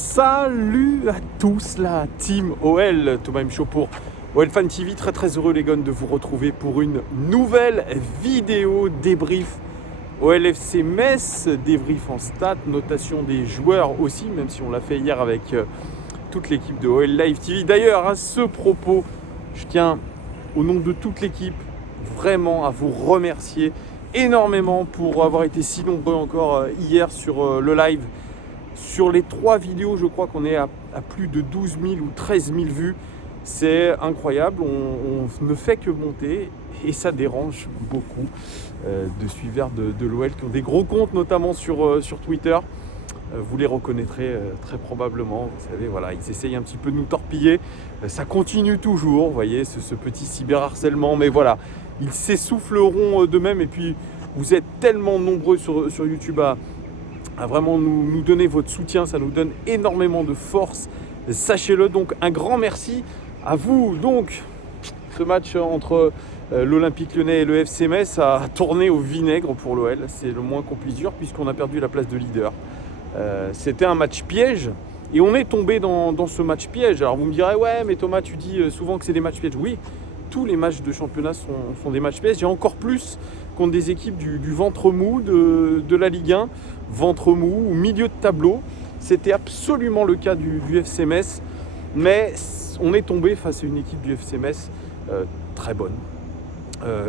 Salut à tous la team OL, Thomas Michaud pour OL Fan TV, très heureux les gars de vous retrouver pour une nouvelle vidéo débrief OLFC Metz, débrief en stats, notation des joueurs aussi, même si on l'a fait hier avec toute l'équipe de OL Live TV. D'ailleurs, à ce propos, je tiens au nom de toute l'équipe vraiment à vous remercier énormément pour avoir été si nombreux encore hier sur le live. Sur les 3 vidéos, je crois qu'on est à plus de 12 000 ou 13 000 vues. C'est incroyable, on ne fait que monter et ça dérange beaucoup de suiveurs de l'OL qui ont des gros comptes, notamment sur Twitter. Vous les reconnaîtrez très probablement. Vous savez, voilà, ils essayent un petit peu de nous torpiller. Ça continue toujours, vous voyez, ce petit cyberharcèlement. Mais voilà, ils s'essouffleront d'eux-mêmes. Et puis, vous êtes tellement nombreux sur YouTube à vraiment nous donner votre soutien. Ça nous donne énormément de force. Sachez-le, donc un grand merci à vous. Donc, ce match entre l'Olympique Lyonnais et le FC Metz a tourné au vinaigre pour l'OL. C'est le moins qu'on puisse dire puisqu'on a perdu la place de leader. C'était un match piège et on est tombé dans ce match piège. Alors vous me direz, ouais mais Thomas tu dis souvent que c'est des matchs pièges. Oui, tous les matchs de championnat sont des matchs pièges et encore plus contre des équipes du ventre mou de la Ligue 1, ventre mou ou milieu de tableau. C'était absolument le cas du FC Metz, mais on est tombé face à une équipe du FC Metz très bonne.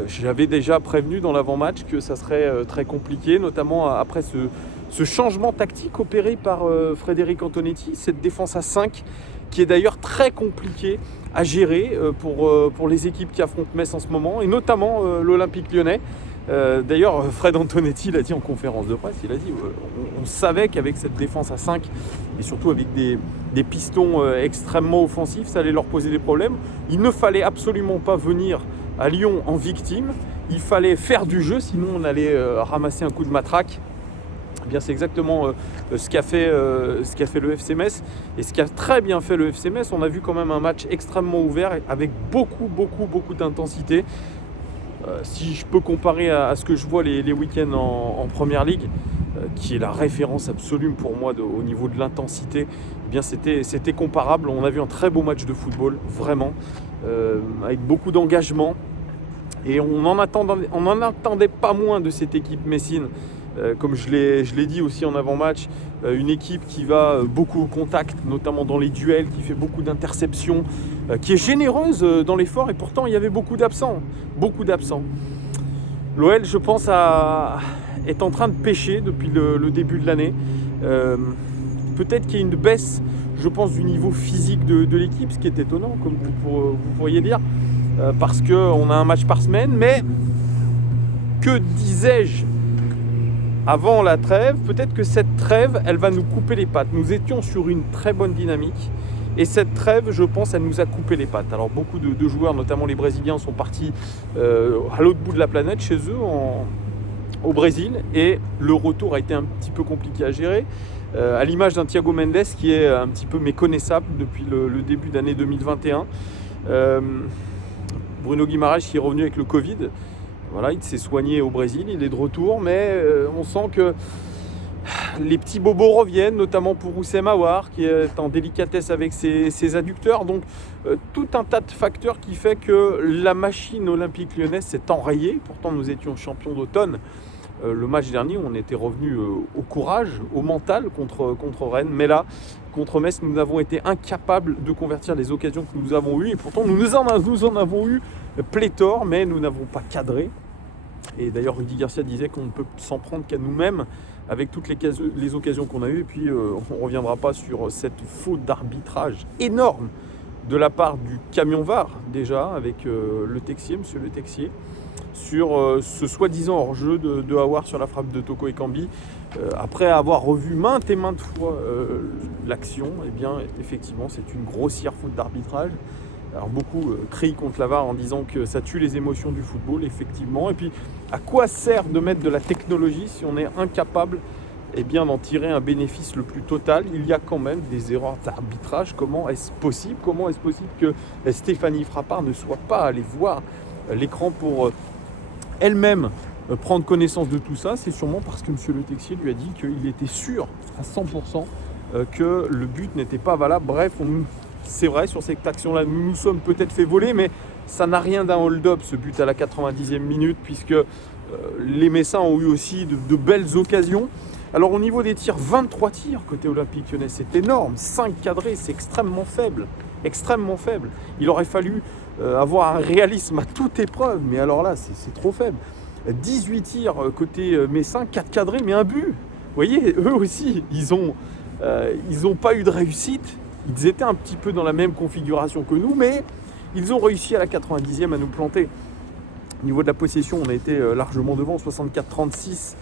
J'avais déjà prévenu dans l'avant-match que ça serait très compliqué, notamment après ce changement tactique opéré par Frédéric Antonetti, cette défense à 5 qui est d'ailleurs très compliquée à gérer pour les équipes qui affrontent Metz en ce moment, et notamment l'Olympique Lyonnais. D'ailleurs, Fred Antonetti l'a dit en conférence de presse, il a dit on savait qu'avec cette défense à 5 et surtout avec des pistons extrêmement offensifs, ça allait leur poser des problèmes. Il ne fallait absolument pas venir à Lyon en victime, il fallait faire du jeu, sinon on allait ramasser un coup de matraque. Eh bien, c'est exactement ce qu'a fait le FC Metz et ce qu'a très bien fait le FC Metz. On a vu quand même un match extrêmement ouvert avec beaucoup d'intensité. Si je peux comparer à ce que je vois les week-ends en Première Ligue, qui est la référence absolue pour moi au niveau de l'intensité, eh bien c'était comparable. On a vu un très beau match de football, vraiment, avec beaucoup d'engagement. Et on n'en attendait pas moins de cette équipe messine. Comme je l'ai dit aussi en avant-match, une équipe qui va beaucoup au contact, notamment dans les duels, qui fait beaucoup d'interceptions, qui est généreuse dans l'effort, et pourtant il y avait beaucoup d'absents. L'OL, je pense, est en train de pêcher depuis le début de l'année. Peut-être qu'il y a une baisse, je pense, du niveau physique de l'équipe, ce qui est étonnant, comme vous pourriez dire, parce qu'on a un match par semaine, mais que disais-je avant la trêve? Peut-être que cette trêve, elle va nous couper les pattes. Nous étions sur une très bonne dynamique et cette trêve, je pense, elle nous a coupé les pattes. Alors beaucoup de joueurs, notamment les Brésiliens, sont partis à l'autre bout de la planète, chez eux, au Brésil, et le retour a été un petit peu compliqué à gérer, à l'image d'un Thiago Mendes qui est un petit peu méconnaissable depuis le début d'année 2021. Bruno Guimaraes qui est revenu avec le Covid. Voilà, il s'est soigné au Brésil, il est de retour, mais on sent que les petits bobos reviennent, notamment pour Houssem Aouar, qui est en délicatesse avec ses adducteurs. Donc, tout un tas de facteurs qui fait que la machine olympique lyonnaise s'est enrayée. Pourtant, nous étions champions d'automne. Le match dernier, on était revenu au courage, au mental contre Rennes. Mais là, contre Metz, nous avons été incapables de convertir les occasions que nous avons eues. Et pourtant, nous en avons eu pléthore, mais nous n'avons pas cadré. Et d'ailleurs, Rudy Garcia disait qu'on ne peut s'en prendre qu'à nous-mêmes avec toutes les occasions qu'on a eues. Et puis, on ne reviendra pas sur cette faute d'arbitrage énorme de la part du camion VAR, déjà, avec monsieur Le Texier, sur ce soi-disant hors-jeu de Aouar sur la frappe de Toko Ekambi. Après avoir revu maintes et maintes fois l'action, eh bien, effectivement, c'est une grossière faute d'arbitrage. Alors beaucoup crient contre la VAR en disant que ça tue les émotions du football, effectivement. Et puis, à quoi sert de mettre de la technologie si on est incapable d'en tirer un bénéfice le plus total? Il y a quand même des erreurs d'arbitrage. Comment est-ce possible que Stéphanie Frappart ne soit pas allée voir l'écran pour elle-même prendre connaissance de tout ça? C'est sûrement parce que M. Le Texier lui a dit qu'il était sûr à 100% que le but n'était pas valable. Bref, c'est vrai, sur cette action-là, nous nous sommes peut-être fait voler, mais ça n'a rien d'un hold-up, ce but à la 90e minute, puisque les Messins ont eu aussi de belles occasions. Alors au niveau des tirs, 23 tirs côté Olympique Lyonnais, c'est énorme. 5 cadrés, c'est extrêmement faible. Extrêmement faible. Il aurait fallu avoir un réalisme à toute épreuve, mais alors là, c'est trop faible. 18 tirs côté Messin, 4 cadrés, mais un but. Vous voyez, eux aussi, ils ont pas eu de réussite. Ils étaient un petit peu dans la même configuration que nous, mais ils ont réussi à la 90e à nous planter. Au niveau de la possession, on a été largement devant, 64-36.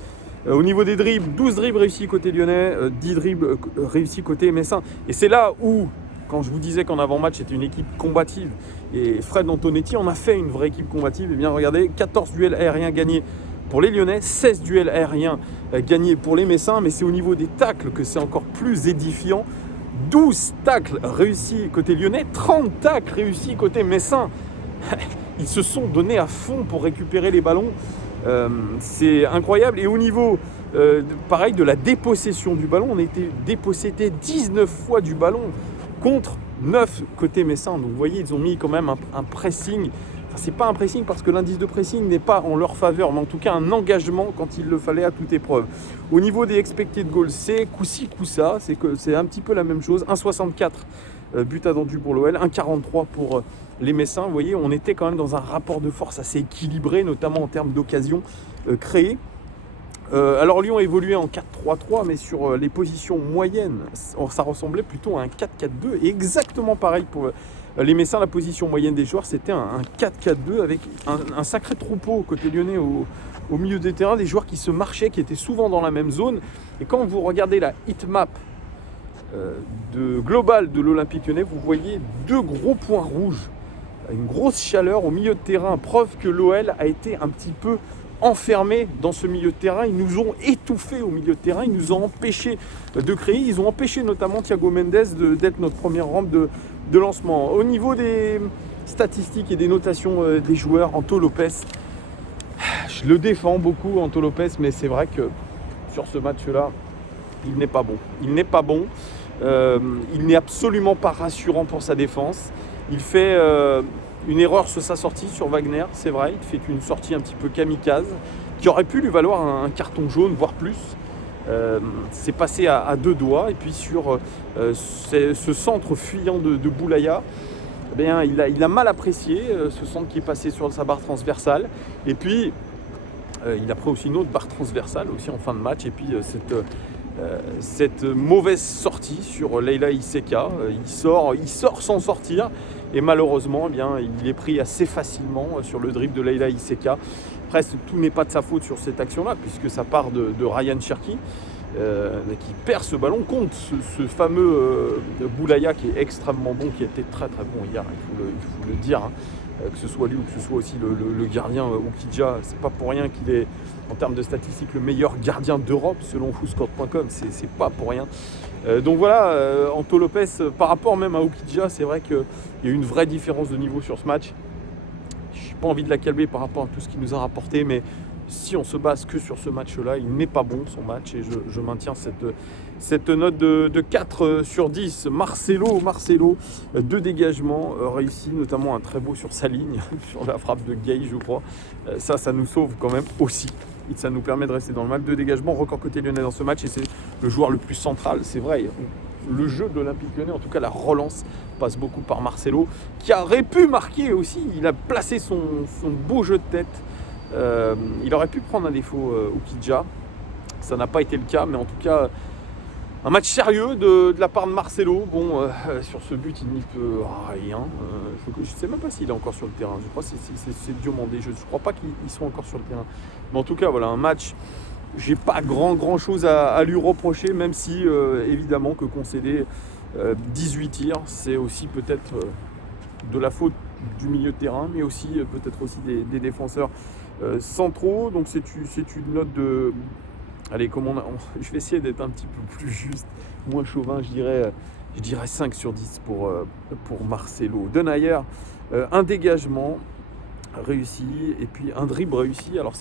Au niveau des dribbles, 12 dribbles réussis côté lyonnais, 10 dribbles réussis côté messin. Et c'est là où, quand je vous disais qu'en avant-match, c'était une équipe combative, et Fred Antonetti en a fait une vraie équipe combative, et bien regardez, 14 duels aériens gagnés pour les Lyonnais, 16 duels aériens gagnés pour les Messins, mais c'est au niveau des tacles que c'est encore plus édifiant. 12 tacles réussis côté lyonnais, 30 tacles réussis côté messin. Ils se sont donnés à fond pour récupérer les ballons. C'est incroyable. Et au niveau, pareil, de la dépossession du ballon, on a été dépossédé 19 fois du ballon contre 9 côté messin. Donc vous voyez, ils ont mis quand même un pressing. Enfin, c'est pas un pressing parce que l'indice de pressing n'est pas en leur faveur, mais en tout cas un engagement quand il le fallait à toute épreuve. Au niveau des expected goals, c'est coup-ci, coup-ça, c'est un petit peu la même chose. 1,64 but attendu pour l'OL, 1,43 pour les Messins. Vous voyez, on était quand même dans un rapport de force assez équilibré, notamment en termes d'occasions créées. Alors Lyon a évolué en 4-3-3, mais sur les positions moyennes, ça ressemblait plutôt à un 4-4-2. Et exactement pareil pour les Messins, la position moyenne des joueurs, c'était un 4-4-2 avec un sacré troupeau côté lyonnais au milieu des terrains, des joueurs qui se marchaient, qui étaient souvent dans la même zone. Et quand vous regardez la heatmap globale de l'Olympique Lyonnais, vous voyez 2 gros points rouges, une grosse chaleur au milieu de terrain, preuve que l'OL a été un petit peu enfermés dans ce milieu de terrain. Ils nous ont étouffés au milieu de terrain, ils nous ont empêchés de créer, ils ont empêché notamment Thiago Mendes d'être notre première rampe de lancement. Au niveau des statistiques et des notations des joueurs, Anto Lopez, je le défends beaucoup, Anto Lopez, mais c'est vrai que sur ce match-là, il n'est pas bon. Il n'est pas bon, il n'est absolument pas rassurant pour sa défense. Il fait une erreur sur sa sortie sur Wagner, c'est vrai, il fait une sortie un petit peu kamikaze, qui aurait pu lui valoir un carton jaune, voire plus. C'est passé à 2 doigts, et puis sur ce centre fuyant de Boulaya, eh bien, il a mal apprécié ce centre qui est passé sur sa barre transversale, et puis il a pris aussi une autre barre transversale aussi en fin de match, et puis cette mauvaise sortie sur Leila Iseka, il sort sans sortir, et malheureusement eh bien, il est pris assez facilement sur le dribble de Leila Iseka. Presque tout n'est pas de sa faute sur cette action-là, puisque ça part de Ryan Cherki qui perd ce ballon contre ce fameux Boulaya qui est extrêmement bon, qui était très très bon hier, il faut le dire, hein. Que ce soit lui ou que ce soit aussi le gardien Oukidja, c'est pas pour rien qu'il est en termes de statistiques le meilleur gardien d'Europe selon Fooscourt.com, c'est pas pour rien. Donc voilà, Anto Lopez par rapport même à Oukidja, c'est vrai qu'il y a eu une vraie différence de niveau sur ce match. Je n'ai pas envie de l'accabler par rapport à tout ce qu'il nous a rapporté, mais si on se base que sur ce match-là, il n'est pas bon son match, et je maintiens cette note de 4 sur 10. Marcelo, 2 dégagements réussis, notamment un très beau sur sa ligne, sur la frappe de Gay, je crois. Ça nous sauve quand même aussi. Et ça nous permet de rester dans le match. 2 dégagements, record côté lyonnais dans ce match, et c'est le joueur le plus central, c'est vrai. Le jeu de l'Olympique Lyonnais, en tout cas la relance, passe beaucoup par Marcelo, qui aurait pu marquer aussi. Il a placé son beau jeu de tête. Il aurait pu prendre un défaut Oukidja, ça n'a pas été le cas, mais en tout cas un match sérieux de la part de Marcelo. Bon, sur ce but il n'y peut rien, je ne sais même pas s'il est encore sur le terrain, je crois que c'est Diomandé, je ne crois pas qu'ils sont encore sur le terrain, mais en tout cas voilà, un match, j'ai pas grand chose à lui reprocher, même si évidemment que concéder 18 tirs, c'est aussi peut-être de la faute du milieu de terrain, mais aussi peut-être aussi des défenseurs centraux. Donc c'est une note de... Allez, je vais essayer d'être un petit peu plus juste, moins chauvin, je dirais 5 sur 10 pour Marcelo. Denayer, un dégagement réussi, et puis un dribble réussi. Alors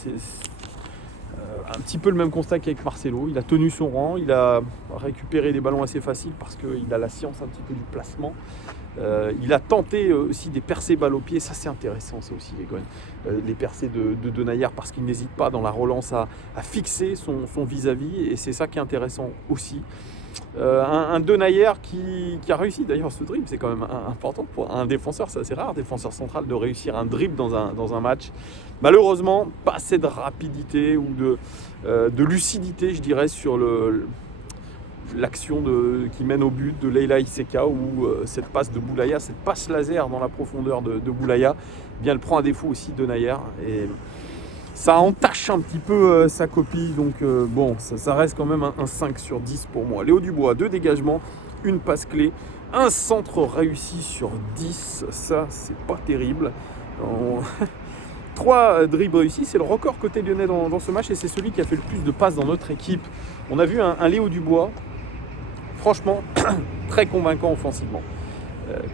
un petit peu le même constat qu'avec Marcelo. Il a tenu son rang, il a récupéré des ballons assez faciles parce qu'il a la science un petit peu du placement. Il a tenté aussi des percées balles au pied, ça c'est intéressant ça aussi les gars. Les percées de Denayer parce qu'il n'hésite pas dans la relance à fixer son vis-à-vis et c'est ça qui est intéressant aussi. Un Denayer qui a réussi d'ailleurs ce dribble, c'est quand même important pour un défenseur, c'est assez rare, défenseur central, de réussir un dribble dans un match. Malheureusement, pas assez de rapidité ou de lucidité, je dirais, sur l'action qui mène au but de Leila Iseka ou cette passe de Boulaya, cette passe laser dans la profondeur de Boulaya, eh bien elle prend à défaut aussi Denayer et ça entache un petit peu sa copie, donc bon, ça reste quand même un 5 sur 10 pour moi. Léo Dubois, 2 dégagements, une passe clé, un centre réussi sur 10, ça c'est pas terrible. 3 dribbles réussis, c'est le record côté lyonnais dans ce match et c'est celui qui a fait le plus de passes dans notre équipe. On a vu un Léo Dubois, franchement, très convaincant offensivement.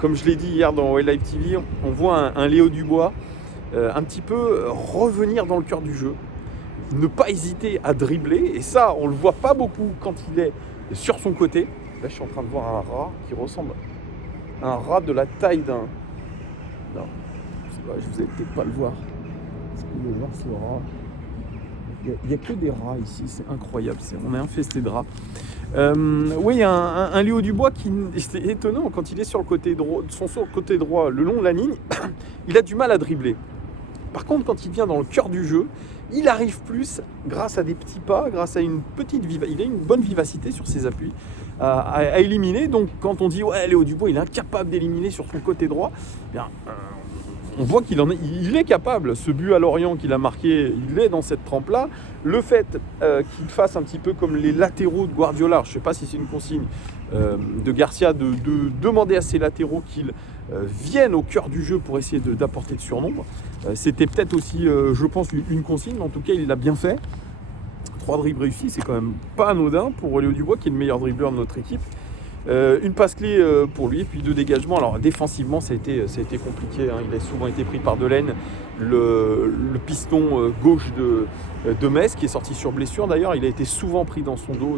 Comme je l'ai dit hier dans Live TV, on voit un Léo Dubois un petit peu revenir dans le cœur du jeu, ne pas hésiter à dribbler, et ça on le voit pas beaucoup quand il est sur son côté. Là je suis en train de voir un rat qui ressemble à un rat de la taille d'un... Non, je sais pas, je vous allez peut-être pas le voir. Est-ce que vous allez voir ce rat? Il n'y a que des rats ici, c'est incroyable, on est infesté de rats. Oui, un Léo Dubois qui, c'est étonnant, quand il est sur le côté droit, son côté droit le long de la ligne, il a du mal à dribbler. Par contre, quand il vient dans le cœur du jeu, il arrive plus, grâce à des petits pas, grâce à une petite il a une bonne vivacité sur ses appuis, à éliminer. Donc quand on dit ouais, Léo Dubois, il est incapable d'éliminer sur son côté droit, eh bien, on voit il est capable. Ce but à Lorient qu'il a marqué, il est dans cette trempe-là. Le fait qu'il fasse un petit peu comme les latéraux de Guardiola, je ne sais pas si c'est une consigne de Garcia, de demander à ses latéraux qu'ils viennent au cœur du jeu pour essayer d'apporter de surnombre. C'était peut-être aussi, je pense, une consigne, mais en tout cas, il l'a bien fait. 3 dribbles réussis, c'est quand même pas anodin pour Léo Dubois, qui est le meilleur dribbleur de notre équipe. Une passe clé pour lui, puis 2 dégagements. Alors défensivement, ça a été compliqué, hein. Il a souvent été pris par Delaine, le piston gauche de Metz, qui est sorti sur blessure d'ailleurs. Il a été souvent pris dans son dos.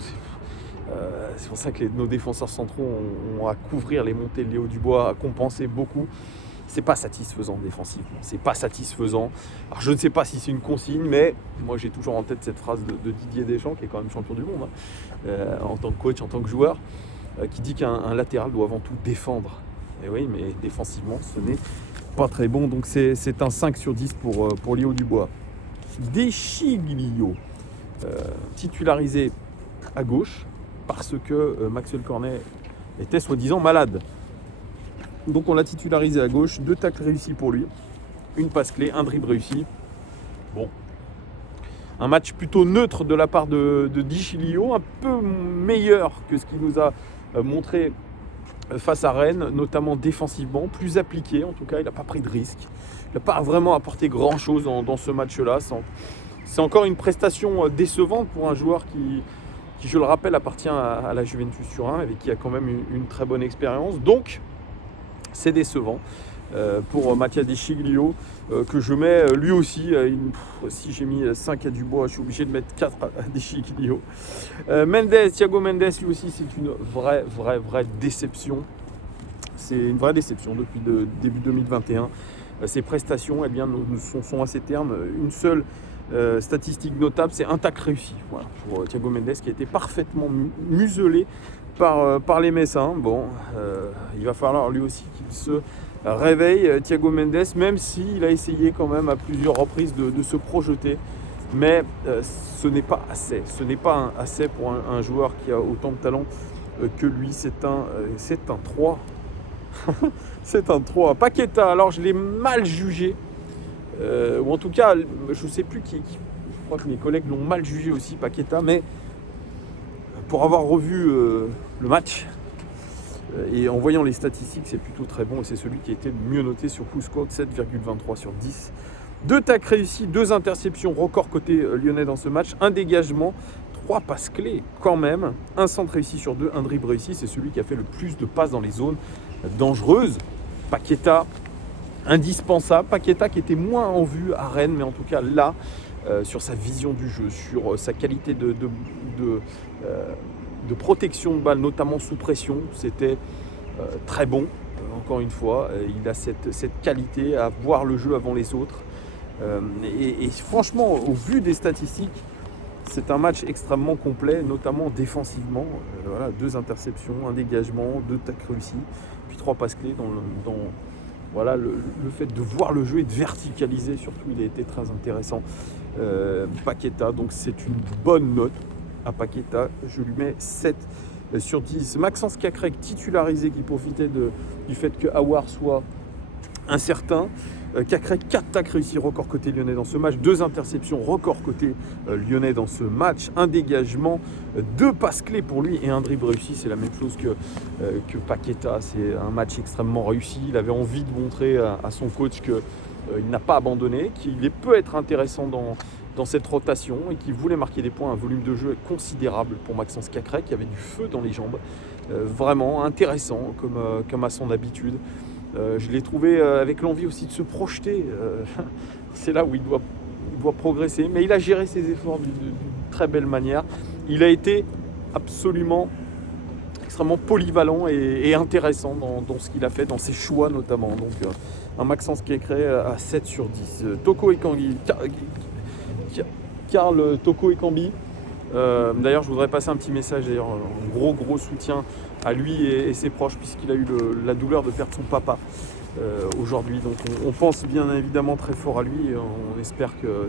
C'est pour ça que nos défenseurs centraux ont à couvrir les montées de Léo Dubois, à compenser beaucoup. C'est pas satisfaisant défensivement, c'est pas satisfaisant. Alors je ne sais pas si c'est une consigne, mais moi j'ai toujours en tête cette phrase de Didier Deschamps, qui est quand même champion du monde, hein, en tant que coach, en tant que joueur, qui dit qu'un latéral doit avant tout défendre. Et oui, mais défensivement, ce n'est pas très bon, donc c'est un 5 sur 10 pour Léo Dubois. Deschiglio, titularisé à gauche, parce que Maxwell Cornet était soi-disant malade. Donc on l'a titularisé à gauche, 2 tacles réussis pour lui, une passe clé, un dribble réussi. Bon, un match plutôt neutre de la part de Deschiglio, un peu meilleur que ce qu'il nous a montré face à Rennes, notamment défensivement, plus appliqué en tout cas, il n'a pas pris de risque. Il n'a pas vraiment apporté grand-chose dans ce match-là. C'est encore une prestation décevante pour un joueur qui, je le rappelle, appartient à la Juventus Turin et qui a quand même une très bonne expérience. Donc, c'est décevant pour Mattia Deschiglio, que je mets lui aussi, si j'ai mis 5 à Dubois, je suis obligé de mettre 4 à Deschiglio. Thiago Mendes, lui aussi, c'est une vraie déception. C'est une vraie déception depuis début 2021. Ses prestations, eh bien, sont à ses termes. Une seule statistique notable, c'est un tacle réussi. Voilà, pour Thiago Mendes, qui a été parfaitement muselé par les Messins. Bon, il va falloir lui aussi qu'il se réveille, Thiago Mendes, même s'il a essayé quand même à plusieurs reprises de se projeter. Mais ce n'est pas assez. Ce n'est pas assez pour un joueur qui a autant de talent que lui. C'est un 3. C'est un 3. Paqueta, alors je l'ai mal jugé. Ou en tout cas, je ne sais plus qui. Je crois que mes collègues l'ont mal jugé aussi, Paqueta. Mais pour avoir revu le match et en voyant les statistiques, c'est plutôt très bon. Et c'est celui qui a été le mieux noté sur Foursquare, 7,23 sur 10. 2 tacles réussis, 2 interceptions, record côté lyonnais dans ce match. Un dégagement, 3 passes clés quand même. Un centre réussi sur 2, un dribble réussi. C'est celui qui a fait le plus de passes dans les zones dangereuses. Paqueta, indispensable. Paqueta qui était moins en vue à Rennes, mais en tout cas là, sur sa vision du jeu, sur sa qualité de protection de balle, notamment sous pression. C'était très bon, encore une fois. Il a cette qualité à voir le jeu avant les autres. Et franchement, au vu des statistiques, c'est un match extrêmement complet, notamment défensivement. Voilà, 2 interceptions, un dégagement, 2 tacles réussis, puis 3 passes clés. Voilà, le fait de voir le jeu et de verticaliser, surtout, il a été très intéressant. Paqueta, donc c'est une bonne note à Paqueta. Je lui mets 7 sur 10. Maxence Cacrec, titularisé, qui profitait du fait que Aouar soit incertain. Cacrec, 4 tacles réussis, record côté lyonnais dans ce match, 2 interceptions, record côté lyonnais dans ce match, un dégagement, 2 passes clés pour lui et un dribble réussi. C'est la même chose que Paqueta. C'est un match extrêmement réussi. Il avait envie de montrer à son coach qu'il n'a pas abandonné, qu'il peut être intéressant dans cette rotation et qu'il voulait marquer des points. Un volume de jeu considérable pour Maxence Cacrec, qui avait du feu dans les jambes. Vraiment intéressant comme à son habitude. Je l'ai trouvé avec l'envie aussi de se projeter. C'est là où il doit progresser. Mais il a géré ses efforts d'une très belle manière. Il a été absolument extrêmement polyvalent et intéressant dans ce qu'il a fait, dans ses choix notamment. Donc un Maxence Cacrec à 7 sur 10. Toko Ekambi, Karl Toko Ekambi. D'ailleurs, je voudrais passer un petit message, d'ailleurs, un gros soutien à lui et ses proches, puisqu'il a eu la douleur de perdre son papa aujourd'hui. Donc on pense bien évidemment très fort à lui et on espère que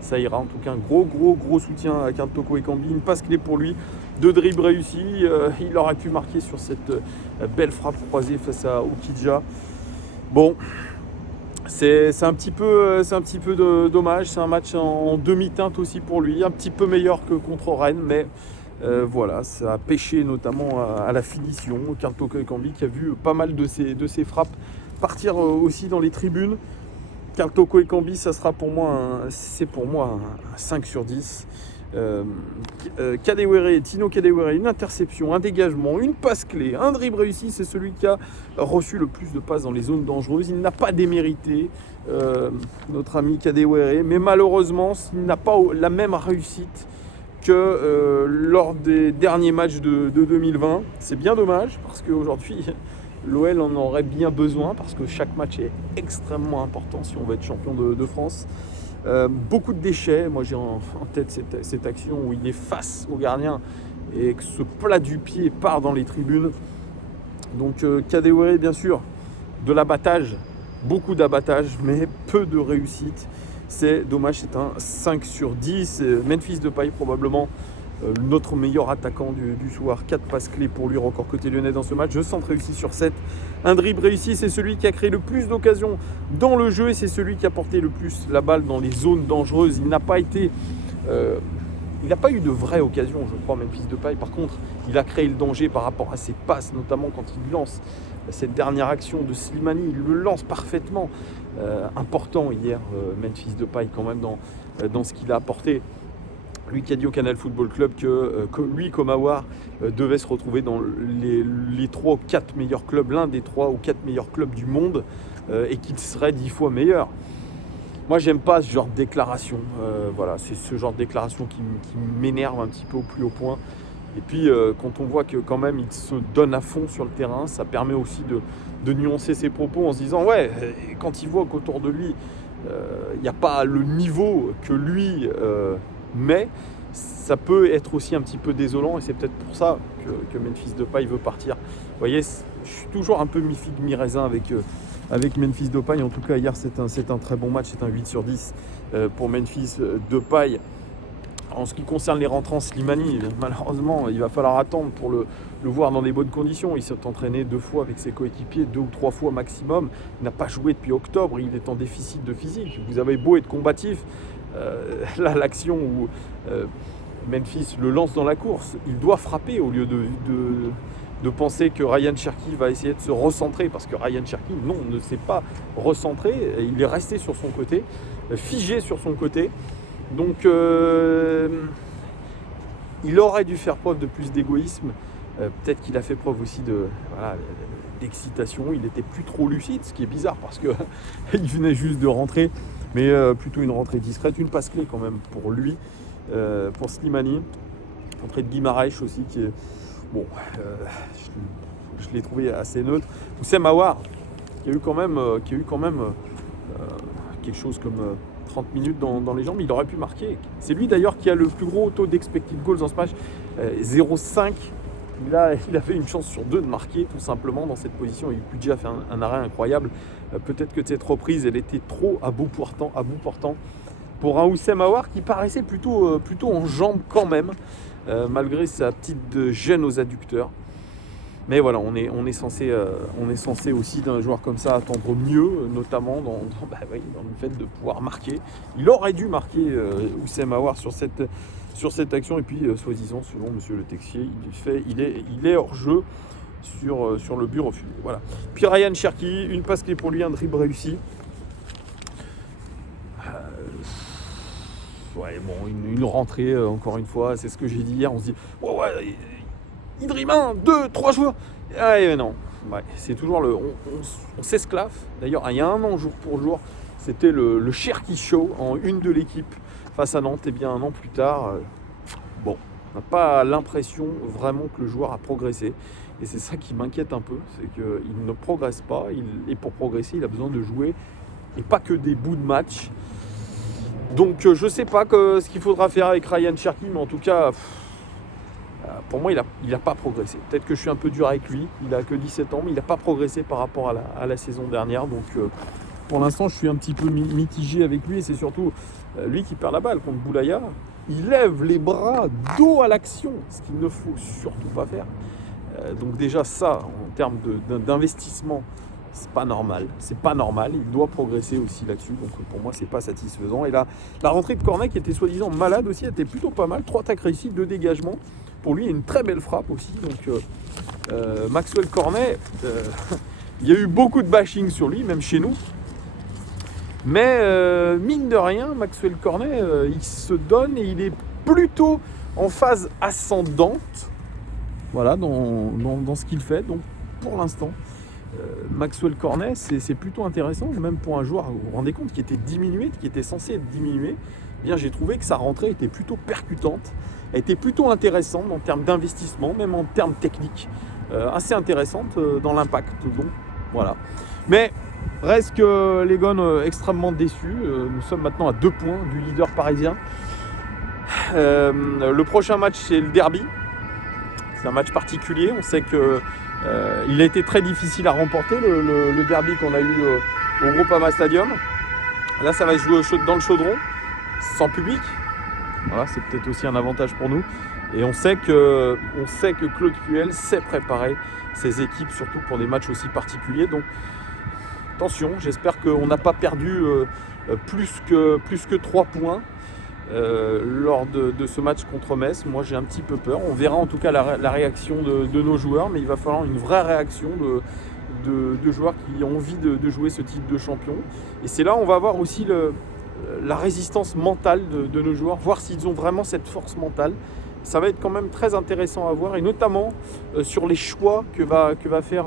ça ira. En tout cas, un gros soutien à Karl Toko Ekambi. Une passe clé pour lui, 2 dribbles réussis. Il aurait pu marquer sur cette belle frappe croisée face à Oukidja. Bon, c'est un petit peu dommage. C'est un match en demi-teinte aussi pour lui, un petit peu meilleur que contre Rennes, mais voilà, ça a pêché notamment à la finition. Karl Toko Ekambi qui a vu pas mal de ses frappes partir aussi dans les tribunes. Karl Toko Ekambi, ça sera pour moi un 5 sur 10. Tino Kadewere, une interception, un dégagement, une passe clé, un dribble réussi. C'est celui qui a reçu le plus de passes dans les zones dangereuses. Il n'a pas démérité, notre ami Kadewere, mais malheureusement il n'a pas la même réussite que lors des derniers matchs de 2020. C'est bien dommage parce qu'aujourd'hui l'OL en aurait bien besoin, parce que chaque match est extrêmement important si on veut être champion de France. Beaucoup de déchets. Moi j'ai en tête cette action où il est face au gardien et que ce plat du pied part dans les tribunes. Donc Kadewere, bien sûr, de l'abattage, beaucoup d'abattage, mais peu de réussite. C'est dommage, c'est un 5 sur 10. Memphis Depay, probablement notre meilleur attaquant du soir. 4 passes clés pour lui, record côté lyonnais dans ce match. Je centre réussi sur 7. Un dribble réussi, c'est celui qui a créé le plus d'occasions dans le jeu et c'est celui qui a porté le plus la balle dans les zones dangereuses. Il n'a pas eu de vraie occasion, je crois, Memphis Depay. Par contre, il a créé le danger par rapport à ses passes, notamment quand il lance cette dernière action de Slimani. Il le lance parfaitement. Important hier, Memphis Depay, quand même, dans ce qu'il a apporté. Lui qui a dit au Canal Football Club que lui, comme Aouar, devait se retrouver dans les 3 ou 4 meilleurs clubs, l'un des 3 ou 4 meilleurs clubs du monde, et qu'il serait 10 fois meilleur. Moi, j'aime pas ce genre de déclaration. Voilà, c'est ce genre de déclaration qui m'énerve un petit peu au plus haut point. Et puis, quand on voit que quand même il se donne à fond sur le terrain, ça permet aussi de nuancer ses propos en se disant ouais, quand il voit qu'autour de lui, il n'y a pas le niveau que lui mais ça peut être aussi un petit peu désolant et c'est peut-être pour ça que Memphis Depay veut partir. Vous voyez, je suis toujours un peu mi-figue, mi-raisin avec Memphis Depay. En tout cas, hier, c'est un très bon match. C'est un 8 sur 10 pour Memphis Depay. En ce qui concerne les rentrants, Slimani, malheureusement, il va falloir attendre pour le voir dans des bonnes conditions. Il s'est entraîné 2 fois avec ses coéquipiers, 2 ou 3 fois maximum. Il n'a pas joué depuis octobre, il est en déficit de physique. Vous avez beau être combatif, là, l'action où Memphis le lance dans la course, il doit frapper au lieu de penser que Ryan Cherki va essayer de se recentrer, parce que Ryan Cherki, non, ne s'est pas recentré, il est resté sur son côté, figé sur son côté. Donc il aurait dû faire preuve de plus d'égoïsme. Peut-être qu'il a fait preuve aussi d'excitation. Il n'était plus trop lucide, ce qui est bizarre parce qu'il venait juste de rentrer. Mais plutôt une rentrée discrète, une passe clé quand même pour lui, pour Slimani. Entrée de Guimaraes aussi qui est... Bon, je l'ai trouvé assez neutre. Oussem Aouar qui a eu quand même, quelque chose comme 30 minutes dans les jambes, il aurait pu marquer. C'est lui d'ailleurs qui a le plus gros taux d'expected goals dans ce match, 0,5. Il avait une chance sur 2 de marquer tout simplement dans cette position. Il a déjà fait un arrêt incroyable. Peut-être que cette reprise, elle était trop à bout portant pour un Oussem Aouar qui paraissait plutôt en jambes quand même, malgré sa petite gêne aux adducteurs. Mais voilà, on est censé aussi d'un joueur comme ça attendre mieux, notamment dans le fait de pouvoir marquer. Il aurait dû marquer Oussem Aouar sur cette action, et puis soi-disant, selon Monsieur Le Texier, il est hors jeu sur le but refusé. Voilà. Puis Ryan Cherki, une passe clé pour lui, un dribble réussi. Une rentrée, encore une fois, c'est ce que j'ai dit hier, on se dit il dribble 1, 2, 3 joueurs. Non, c'est toujours on s'esclave. D'ailleurs, il y a un an, jour pour jour, c'était le Cherki Show en une de l'équipe face à Nantes. Et bien un an plus tard, on n'a pas l'impression vraiment que le joueur a progressé. Et c'est ça qui m'inquiète un peu, c'est qu'il ne progresse pas. Et pour progresser, il a besoin de jouer et pas que des bouts de match. Donc je ne sais pas ce qu'il faudra faire avec Ryan Cherki, mais en tout cas, pour moi, il n'a pas progressé. Peut-être que je suis un peu dur avec lui, il n'a que 17 ans, mais il n'a pas progressé par rapport à la saison dernière. Donc pour l'instant, je suis un petit peu mitigé avec lui, et c'est surtout lui qui perd la balle contre Boulaya. Il lève les bras dos à l'action, ce qu'il ne faut surtout pas faire. Donc déjà ça, en termes d'investissement, c'est pas normal. Il doit progresser aussi là-dessus. Donc pour moi, c'est pas satisfaisant. Et là, la rentrée de Cornet, qui était soi-disant malade aussi, était plutôt pas mal. 3 tacles réussis, 2 dégagements. Pour lui, il y a une très belle frappe aussi. Donc Maxwell Cornet, il y a eu beaucoup de bashing sur lui, même chez nous. Mais mine de rien, Maxwell Cornet, il se donne et il est plutôt en phase ascendante. Voilà, dans ce qu'il fait. Donc pour l'instant, Maxwell Cornet, c'est plutôt intéressant, même pour un joueur, vous vous rendez compte, qui était censé être diminué. Bien, j'ai trouvé que sa rentrée était plutôt percutante, était plutôt intéressante en termes d'investissement, même en termes techniques, assez intéressante dans l'impact. Donc voilà. Mais reste que les Gones extrêmement déçus. Nous sommes maintenant à 2 points du leader parisien. Le prochain match, c'est le derby. C'est un match particulier. On sait que il a été très difficile à remporter, le derby qu'on a eu au Groupama Stadium. Là, ça va se jouer dans le Chaudron, sans public. Voilà, c'est peut-être aussi un avantage pour nous. Et on sait que Claude Puel sait préparer ses équipes, surtout pour des matchs aussi particuliers. Donc attention, j'espère qu'on n'a pas perdu plus que 3 points. Lors de ce match contre Metz. Moi, j'ai un petit peu peur. On verra en tout cas la réaction de nos joueurs, mais il va falloir une vraie réaction de joueurs qui ont envie de jouer ce type de champion. Et c'est là où on va voir aussi la résistance mentale de nos joueurs, voir s'ils ont vraiment cette force mentale. Ça va être quand même très intéressant à voir, et notamment sur les choix que va faire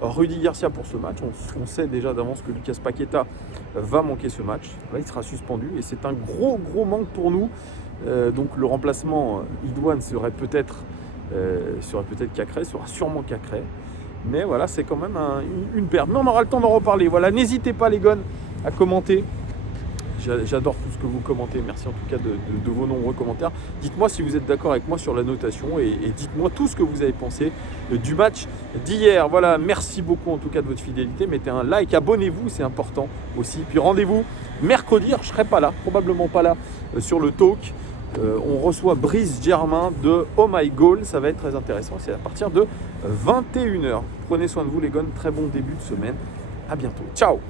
Rudy Garcia pour ce match. On sait déjà d'avance que Lucas Paqueta va manquer ce match. Là, il sera suspendu et c'est un gros manque pour nous. Donc le remplacement Idouane serait peut-être Cacré, sera sûrement Cacré. Mais voilà, c'est quand même une perte. Mais on aura le temps d'en reparler. Voilà, n'hésitez pas les Gones à commenter. J'adore tout ce que vous commentez. Merci en tout cas de vos nombreux commentaires. Dites-moi si vous êtes d'accord avec moi sur la notation et dites-moi tout ce que vous avez pensé du match d'hier. Voilà, merci beaucoup en tout cas de votre fidélité. Mettez un like, abonnez-vous, c'est important aussi. Puis rendez-vous mercredi, je ne serai pas là, probablement pas là sur le talk. On reçoit Brice Germain de Oh My Goal. Ça va être très intéressant. C'est à partir de 21h. Prenez soin de vous les Gones. Très bon début de semaine. À bientôt. Ciao.